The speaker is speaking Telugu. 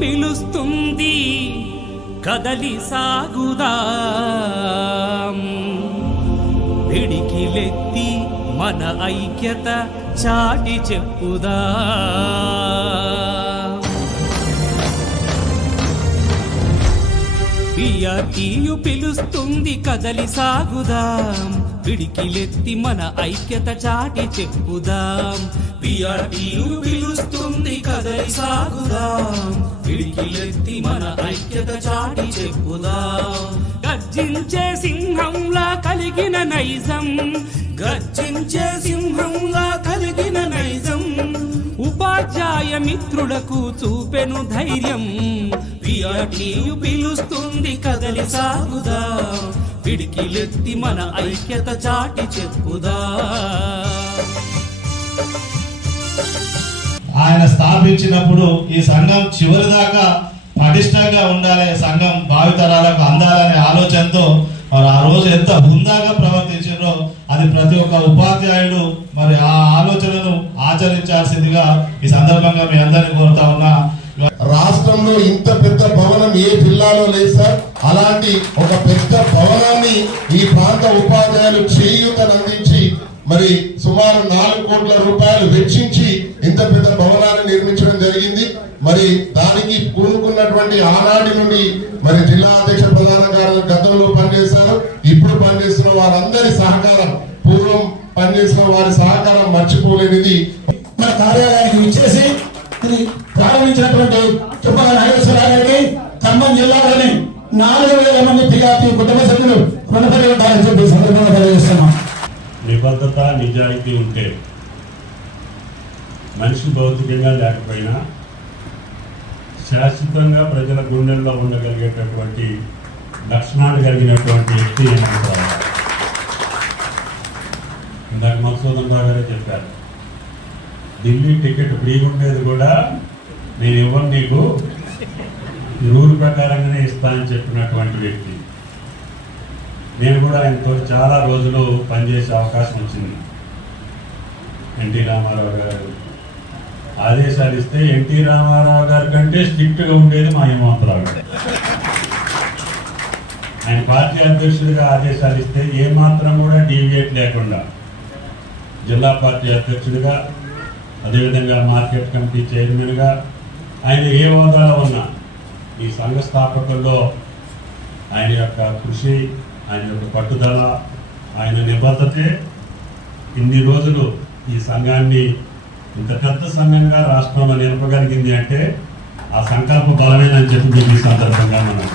పిలుస్తుంది కదలి సాగుదాం, పిడికిలెత్తి మన ఐక్యత చాటి చెప్పుదాం. పిఆర్టీయు పిలుస్తుంది కదలి సాగుదాం, పిడికిలెత్తి మన ఐక్యత చాటి చెప్పుదాం. పిఆర్టీయు పిలుస్తుంది కదలి సాగుదాం, పిడికిలెత్తి మన ఐక్యత చాటి చెప్పుదాం. గర్జించే సింహంలా కలిగిన నైజం, గర్జించే సింహంలా కలిగిన నైజం, ఉపాధ్యాయ మిత్రులకు చూపెను ధైర్యం. పిఆర్టీయు పిలుస్తుంది కదలి సాగుదాం, పిడికిలెత్తి మన ఐక్యత చాటి చెప్పుదాం. ఆయన స్థాపించినప్పుడు ఈ సంఘం చివరి దాకా పటిష్టంగా ఉండాలి, సంఘం భావితరాలకు అందాలనే ఆలోచనతో మరి ఆ రోజు ఎంత హుందాగా ప్రవర్తించారో అది ప్రతి ఒక్క ఉపాధ్యాయుడు మరి ఆ ఆలోచనను ఆచరించాల్సిందిగా ఈ సందర్భంగా మీ అందరినీ కోరుతా ఉన్నా. రాష్ట్రంలో ఇంత పెద్ద భవనం ఏ జిల్లాలో లేదు సార్. అలాంటి ఒక పెద్ద భవనాన్ని ఈ ప్రాంత ఉపాధ్యాయులు చేయూతనందించి మరి సుమారు 4 కోట్ల రూపాయలు వెచ్చించి ఇంత పెద్ద భవనాన్ని నిర్మించడం జరిగింది. మరి దానికి కూనుకున్నటువంటి ఆనాటి నుండి మరి జిల్లా అధ్యక్ష ప్రధాన కార్యదర్శి గతంలో పనిచేశారు, ఇప్పుడు పనిచేస్తున్న వారందరి సహకారం, పూర్వం పనిచేసిన వారి సహకారం మర్చిపోలేనిది. మన కార్యాలయానికి ఇచ్చేసి ప్రారంభించినటువంటి తుమ్మల నాగేశ్వరరావు గారికి ఖమ్మం జిల్లాలోని 4,000 మంది పిఆర్టీ కుటుంబ సభ్యులు రుణపడి ఉంటారని చెప్పి సందర్భంగా తెలియజేస్తున్నాం. నిబద్ధత నిజాయితీ ఉంటే మనిషి భౌతికంగా లేకపోయినా శాశ్వతంగా ప్రజల గుండెల్లో ఉండగలిగేటటువంటి లక్షణాలు కలిగినటువంటి వ్యక్తి ఏమంటారు. ఇందాక మధుసూదన్ రావు గారే చెప్పారు, ఢిల్లీ టికెట్ ఫ్రీగా ఉండేది కూడా నేను ఇవ్వను, నీకు రూల్ ప్రకారంగానే ఇస్తానని చెప్పినటువంటి వ్యక్తి. నేను కూడా ఆయనతో చాలా రోజులు పనిచేసే అవకాశం వచ్చింది. ఎన్టీ రామారావు గారు ఆదేశాలు ఇస్తే ఎన్టీ రామారావు గారి కంటే స్ట్రిక్ట్గా ఉండేది మా హేమంతరావు గారు. ఆయన పార్టీ అధ్యక్షుడిగా ఆదేశాలు ఇస్తే ఏమాత్రం కూడా డీవియేట్ లేకుండా జిల్లా పార్టీ అధ్యక్షుడిగా, అదేవిధంగా మార్కెట్ కమిటీ చైర్మన్గా ఆయన ఏ హోదాలో ఉన్నా ఈ సంఘ స్థాపకుల్లో ఆయన యొక్క కృషి, ఆయన యొక్క పట్టుదల, ఆయన నిబద్ధతే ఇన్ని రోజులు ఈ సంఘాన్ని ఇంత పెద్ద సంఘంగా రాష్ట్రంలో నిలపగలిగింది అంటే ఆ సంకల్ప బలమేనని చెప్పి ఈ సందర్భంగా మనం